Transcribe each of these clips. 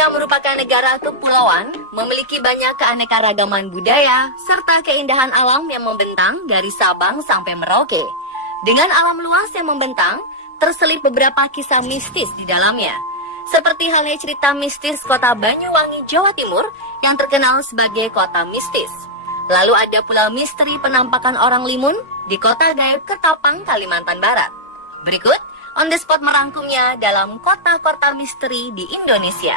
Indonesia merupakan negara kepulauan, memiliki banyak keanekaragaman budaya, serta keindahan alam yang membentang dari Sabang sampai Merauke. Dengan alam luas yang membentang, terselip beberapa kisah mistis di dalamnya. Seperti halnya cerita mistis kota Banyuwangi, Jawa Timur, yang terkenal sebagai kota mistis. Lalu ada pula misteri penampakan orang limun di kota gaib Ketapang, Kalimantan Barat. Berikut, On The Spot merangkumnya dalam kota-kota misteri di Indonesia.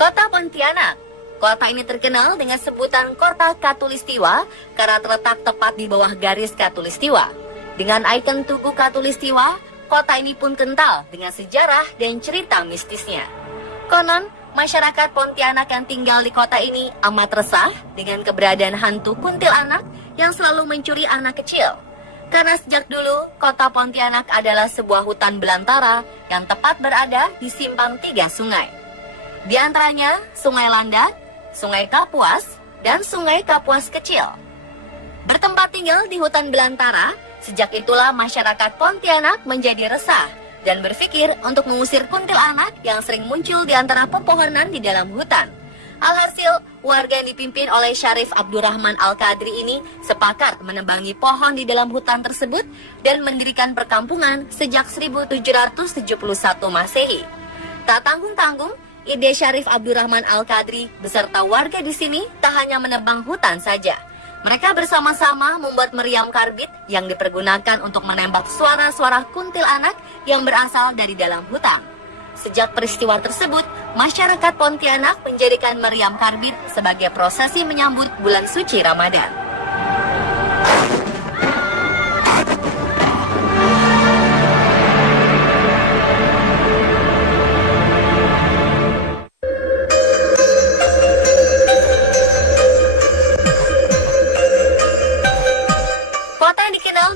Kota Pontianak. Kota ini terkenal dengan sebutan Kota Khatulistiwa karena terletak tepat di bawah garis Khatulistiwa. Dengan ikon Tugu Khatulistiwa, kota ini pun kental dengan sejarah dan cerita mistisnya. Konon, masyarakat Pontianak yang tinggal di kota ini amat resah dengan keberadaan hantu kuntilanak yang selalu mencuri anak kecil. Karena sejak dulu, kota Pontianak adalah sebuah hutan belantara yang tepat berada di simpang 3 sungai. Di antaranya, Sungai Landak, Sungai Kapuas, dan Sungai Kapuas Kecil. Bertempat tinggal di hutan belantara, sejak itulah masyarakat Pontianak menjadi resah dan berpikir untuk mengusir kuntilanak yang sering muncul di antara pepohonan di dalam hutan. Alhasil, warga yang dipimpin oleh Syarif Abdurrahman Al-Qadri ini sepakat menebangi pohon di dalam hutan tersebut dan mendirikan perkampungan sejak 1771 Masehi. Tak tanggung-tanggung, ide Syarif Abdurrahman Al-Qadri beserta warga di sini tak hanya menebang hutan saja. Mereka bersama-sama membuat meriam karbit yang dipergunakan untuk menembak suara-suara kuntilanak yang berasal dari dalam hutan. Sejak peristiwa tersebut, masyarakat Pontianak menjadikan meriam karbit sebagai prosesi menyambut bulan suci Ramadan.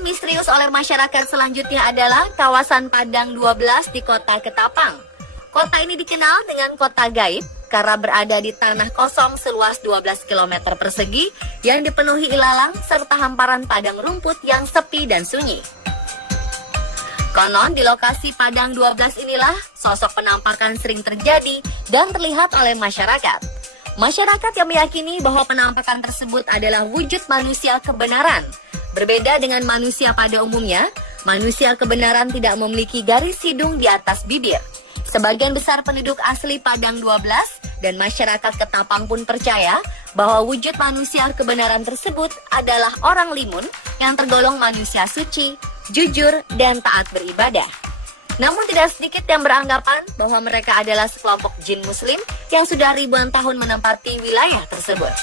Misterius oleh masyarakat selanjutnya adalah kawasan Padang 12 di kota Ketapang. Kota ini dikenal dengan kota gaib karena berada di tanah kosong seluas 12 km persegi yang dipenuhi ilalang serta hamparan padang rumput yang sepi dan sunyi. Konon di lokasi Padang 12 inilah sosok penampakan sering terjadi dan terlihat oleh masyarakat. Masyarakat yang meyakini bahwa penampakan tersebut adalah wujud manusia kebenaran. Berbeda dengan manusia pada umumnya, manusia kebenaran tidak memiliki garis hidung di atas bibir. Sebagian besar penduduk asli Padang 12 dan masyarakat Ketapang pun percaya bahwa wujud manusia kebenaran tersebut adalah orang limun yang tergolong manusia suci, jujur, dan taat beribadah. Namun tidak sedikit yang beranggapan bahwa mereka adalah sekelompok jin muslim yang sudah ribuan tahun menempati wilayah tersebut.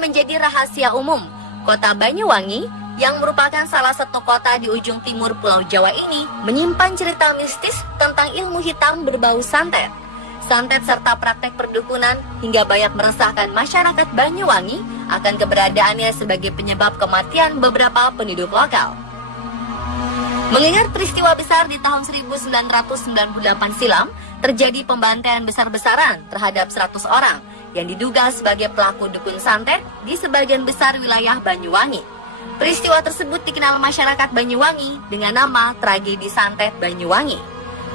Menjadi rahasia umum, kota Banyuwangi yang merupakan salah satu kota di ujung timur Pulau Jawa ini menyimpan cerita mistis tentang ilmu hitam berbau santet. Santet serta praktek perdukunan hingga banyak meresahkan masyarakat Banyuwangi akan keberadaannya sebagai penyebab kematian beberapa penduduk lokal. Mengingat peristiwa besar di tahun 1998 silam, terjadi pembantaian besar-besaran terhadap 100 orang yang diduga sebagai pelaku dukun santet di sebagian besar wilayah Banyuwangi. Peristiwa tersebut dikenal masyarakat Banyuwangi dengan nama tragedi santet Banyuwangi.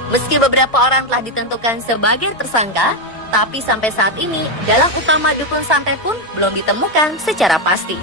Meski beberapa orang telah ditentukan sebagai tersangka, tapi sampai saat ini dalang utama dukun santet pun belum ditemukan secara pasti.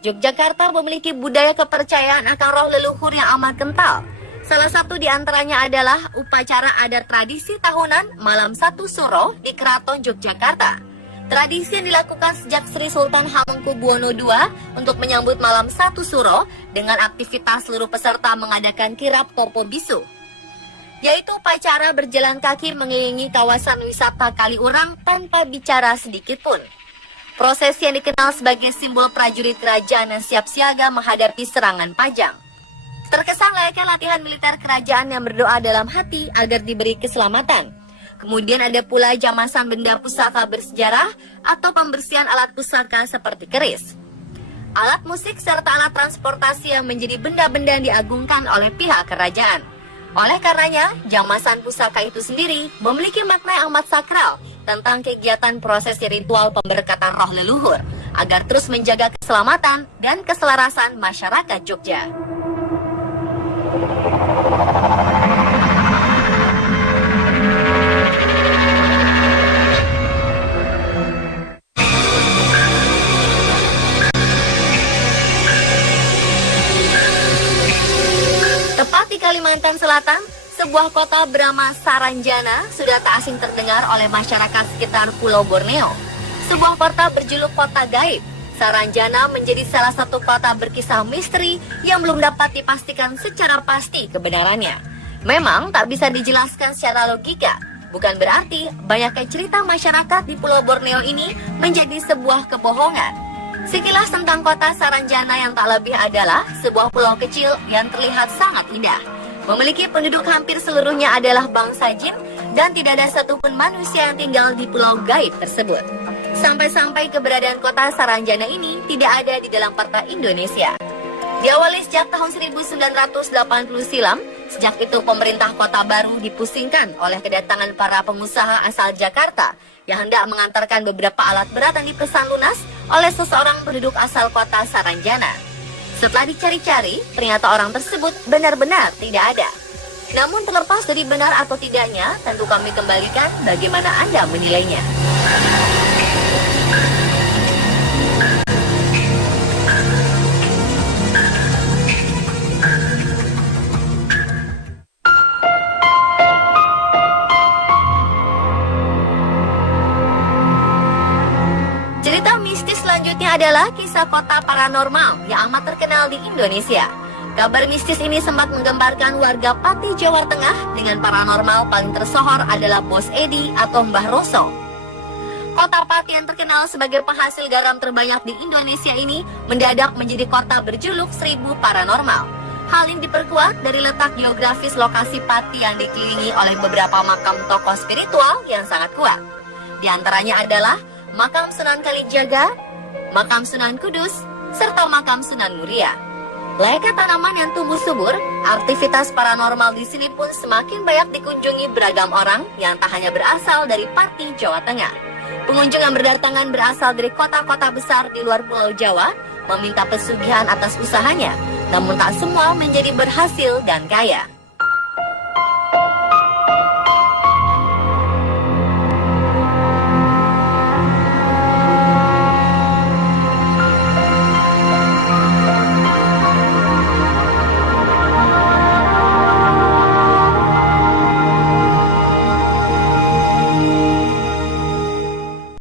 Yogyakarta memiliki budaya kepercayaan akan roh leluhur yang amat kental. Salah satu di antaranya adalah upacara adat tradisi tahunan Malam Satu Suro di Keraton Yogyakarta. Tradisi yang dilakukan sejak Sri Sultan Hamengkubuwono II untuk menyambut malam 1 Suro dengan aktivitas seluruh peserta mengadakan kirap Popo Bisu, yaitu upacara berjalan kaki mengelilingi kawasan wisata Kaliurang tanpa bicara sedikit pun. Prosesi yang dikenal sebagai simbol prajurit kerajaan yang siap siaga menghadapi serangan Pajang. Terkesan layaknya latihan militer kerajaan yang berdoa dalam hati agar diberi keselamatan. Kemudian ada pula jamasan benda pusaka bersejarah atau pembersihan alat pusaka seperti keris, alat musik serta alat transportasi yang menjadi benda-benda yang diagungkan oleh pihak kerajaan. Oleh karenanya, jamasan pusaka itu sendiri memiliki makna yang amat sakral tentang kegiatan prosesi ritual pemberkatan roh leluhur agar terus menjaga keselamatan dan keselarasan masyarakat Jogja. Tepat di Kalimantan Selatan, sebuah kota bernama Saranjana sudah tak asing terdengar oleh masyarakat sekitar Pulau Borneo. Sebuah kota berjuluk kota gaib, Saranjana menjadi salah satu kota berkisah misteri yang belum dapat dipastikan secara pasti kebenarannya. Memang tak bisa dijelaskan secara logika, bukan berarti banyaknya cerita masyarakat di Pulau Borneo ini menjadi sebuah kebohongan. Sekilas tentang kota Saranjana yang tak lebih adalah sebuah pulau kecil yang terlihat sangat indah. Memiliki penduduk hampir seluruhnya adalah bangsa jin dan tidak ada satupun manusia yang tinggal di pulau gaib tersebut. Sampai-sampai keberadaan kota Saranjana ini tidak ada di dalam peta Indonesia. Diawali sejak tahun 1980 silam, sejak itu pemerintah kota baru dipusingkan oleh kedatangan para pengusaha asal Jakarta yang hendak mengantarkan beberapa alat berat yang dipesan lunas oleh seseorang penduduk asal kota Saranjana. Setelah dicari-cari, ternyata orang tersebut benar-benar tidak ada. Namun terlepas dari benar atau tidaknya, tentu kami kembalikan bagaimana Anda menilainya. Cerita mistis selanjutnya adalah kisah kota paranormal yang amat terkenal di Indonesia. Kabar mistis ini sempat menggemparkan warga Pati, Jawa Tengah. Dengan paranormal paling tersohor adalah Bos Edi atau Mbah Roso. Kota Pati yang terkenal sebagai penghasil garam terbanyak di Indonesia ini mendadak menjadi kota berjuluk 1000 paranormal. Hal ini diperkuat dari letak geografis lokasi Pati yang dikelilingi oleh beberapa makam tokoh spiritual yang sangat kuat. Di antaranya adalah Makam Sunan Kalijaga, Makam Sunan Kudus, serta Makam Sunan Muria. Layaknya tanaman yang tumbuh subur, aktivitas paranormal di sini pun semakin banyak dikunjungi beragam orang yang tak hanya berasal dari Pati, Jawa Tengah. Pengunjung yang berdatangan berasal dari kota-kota besar di luar Pulau Jawa meminta pesugihan atas usahanya, namun tak semua menjadi berhasil dan kaya.